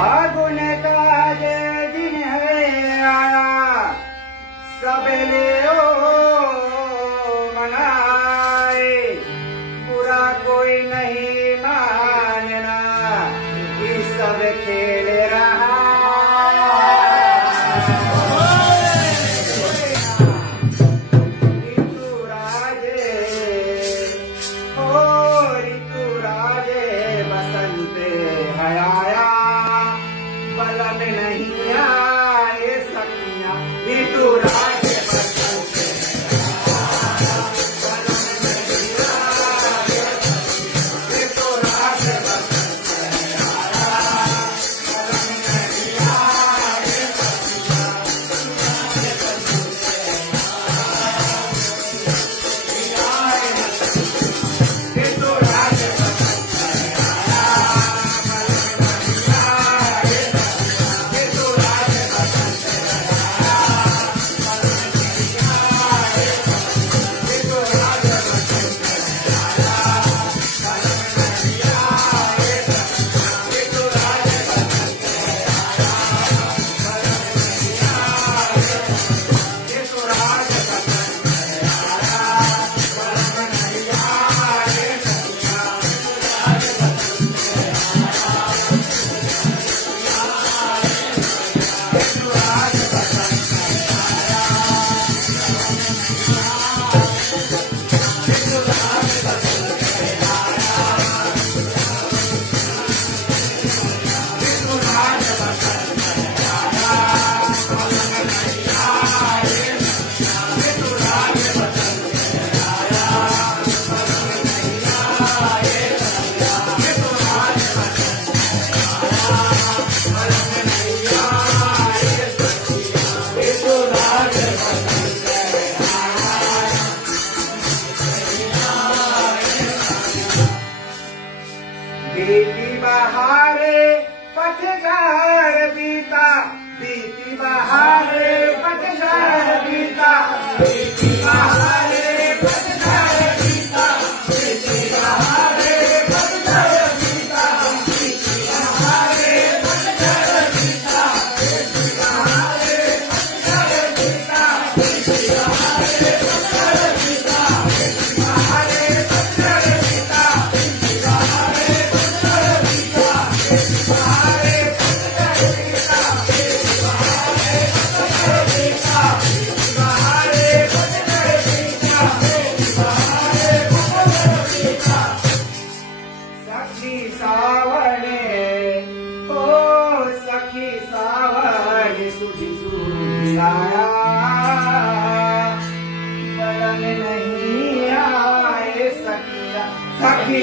फागुन का जे दिन है आया सबेले ओ मनाए बुरा कोई नहीं मानना ये सब खेल रहा बीती बहारे पतझड़ बीता बीती बहारे पतझड़ बीता बीती बहारे पतझड़ बीता बीती बहारे पतझड़ बीता बीती बहारे पतझड़ बीता बीती बहारे पतझड़ बीता बीती बहारे पतझड़ बीता बीती बहारे पतझड़ बीता बीती बहारे आया बलन नहीं आए सखिया सखी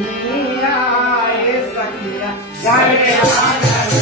नहीं आए सखिया घर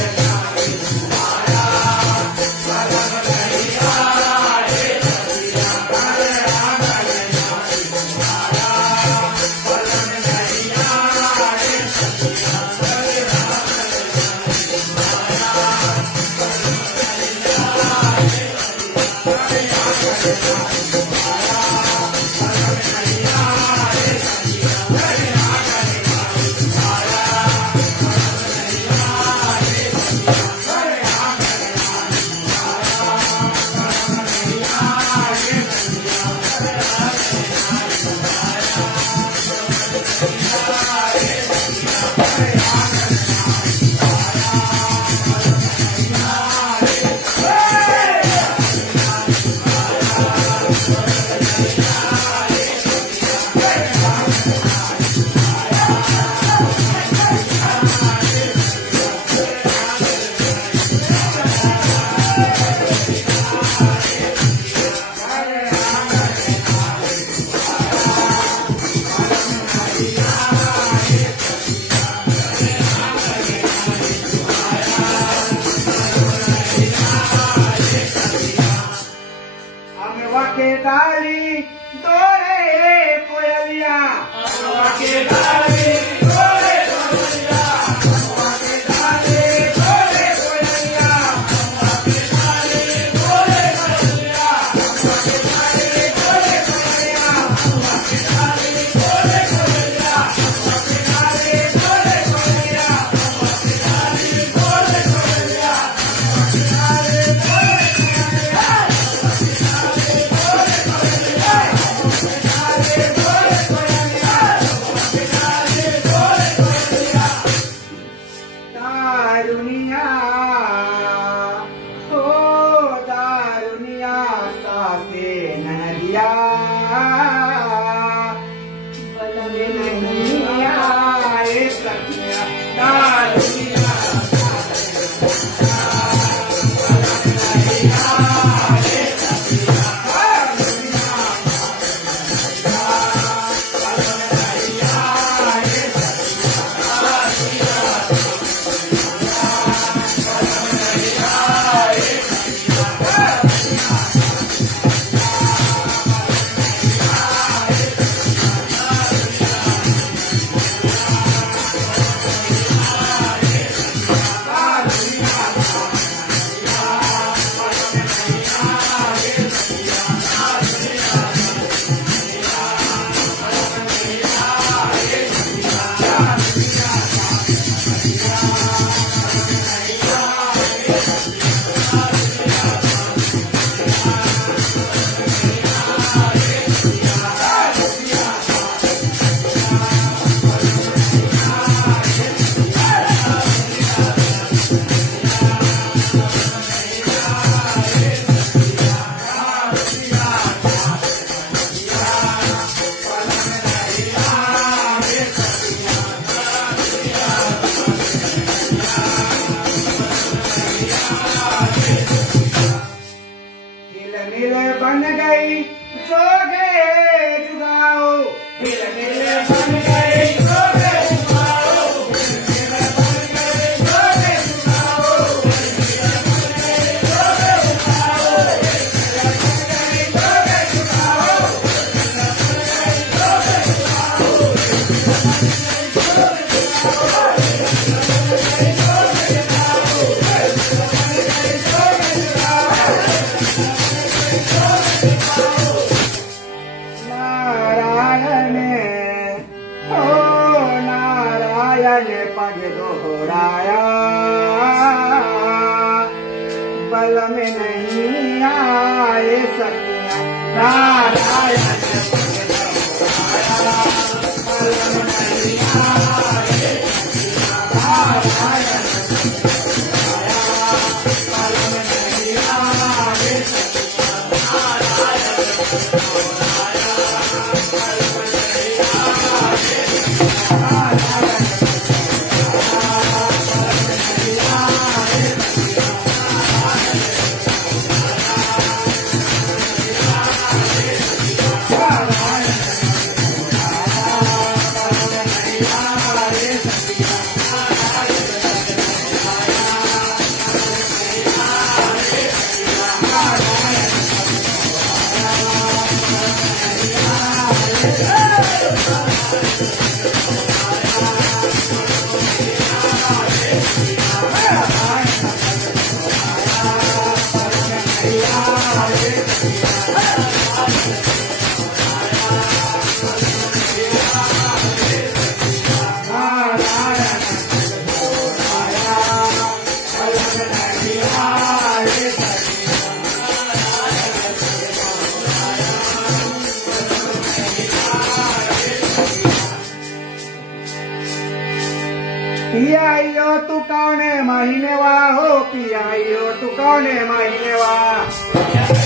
आंगन के डाली दोरे कोयलिया के डाली दोरे कोयलिया के डाली दोरे कोयलिया के डाली दोरे कोयलिया के डाली दोरे कोयलिया के डाली दोरे कोयलिया के डाली दोरे कोयलिया के डाली दोरे कोयलिया के डाली दारुनिया हो दारुनिया सासे नदिया बदल नहीं आए सखिया दारुनिया बन गई जोगे जुगाओ हिल मिल बन गई जोगे जुगाओ हिल मिल बन गई जोगे जुगाओ हिल मिल बन गई जोगे जुगाओ हिल मिल बन गई जोगे जुगाओ हिल मिल बन गई जोगे जुगाओ हिल मिल बन गई जोगे जुगाओ हिल मिल बन गई जोगे जुगाओ हिल मिल बन गई जोगे जुगाओ नारायण ओ नारायण पद दोहराया बल में नहीं आए सखिया नारायण पद दोहराया बल में नहीं आए सखिया नारायण बल में नहीं आए सखिया पियाइयो तू कौने महीने वा हो पियाइयो तू कौने महीने वा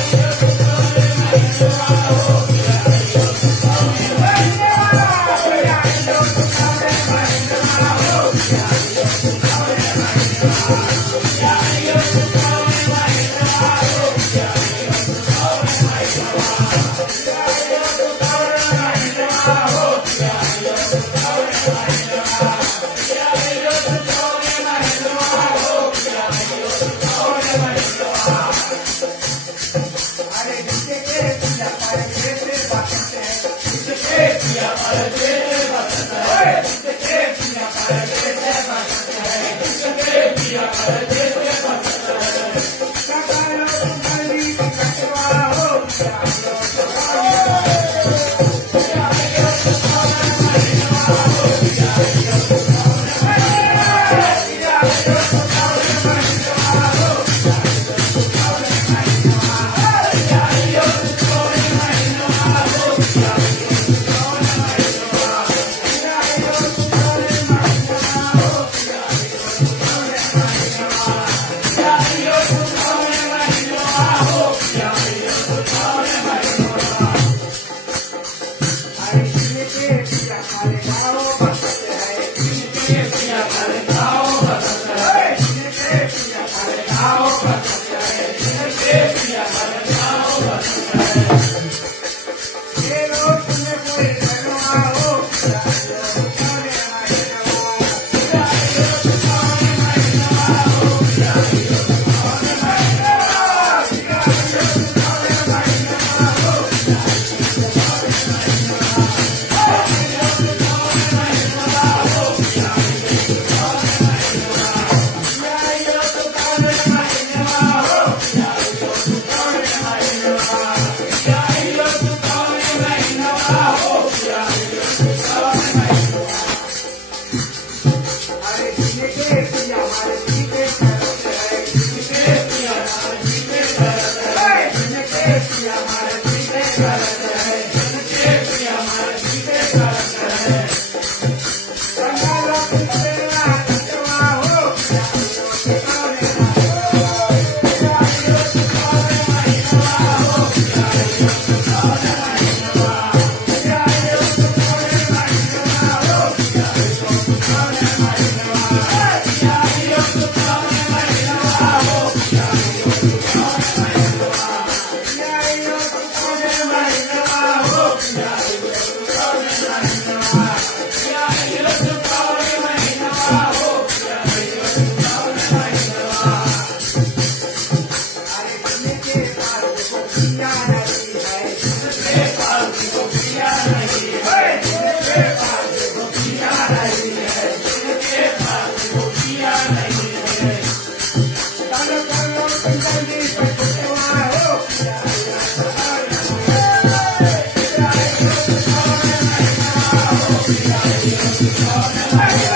Hey!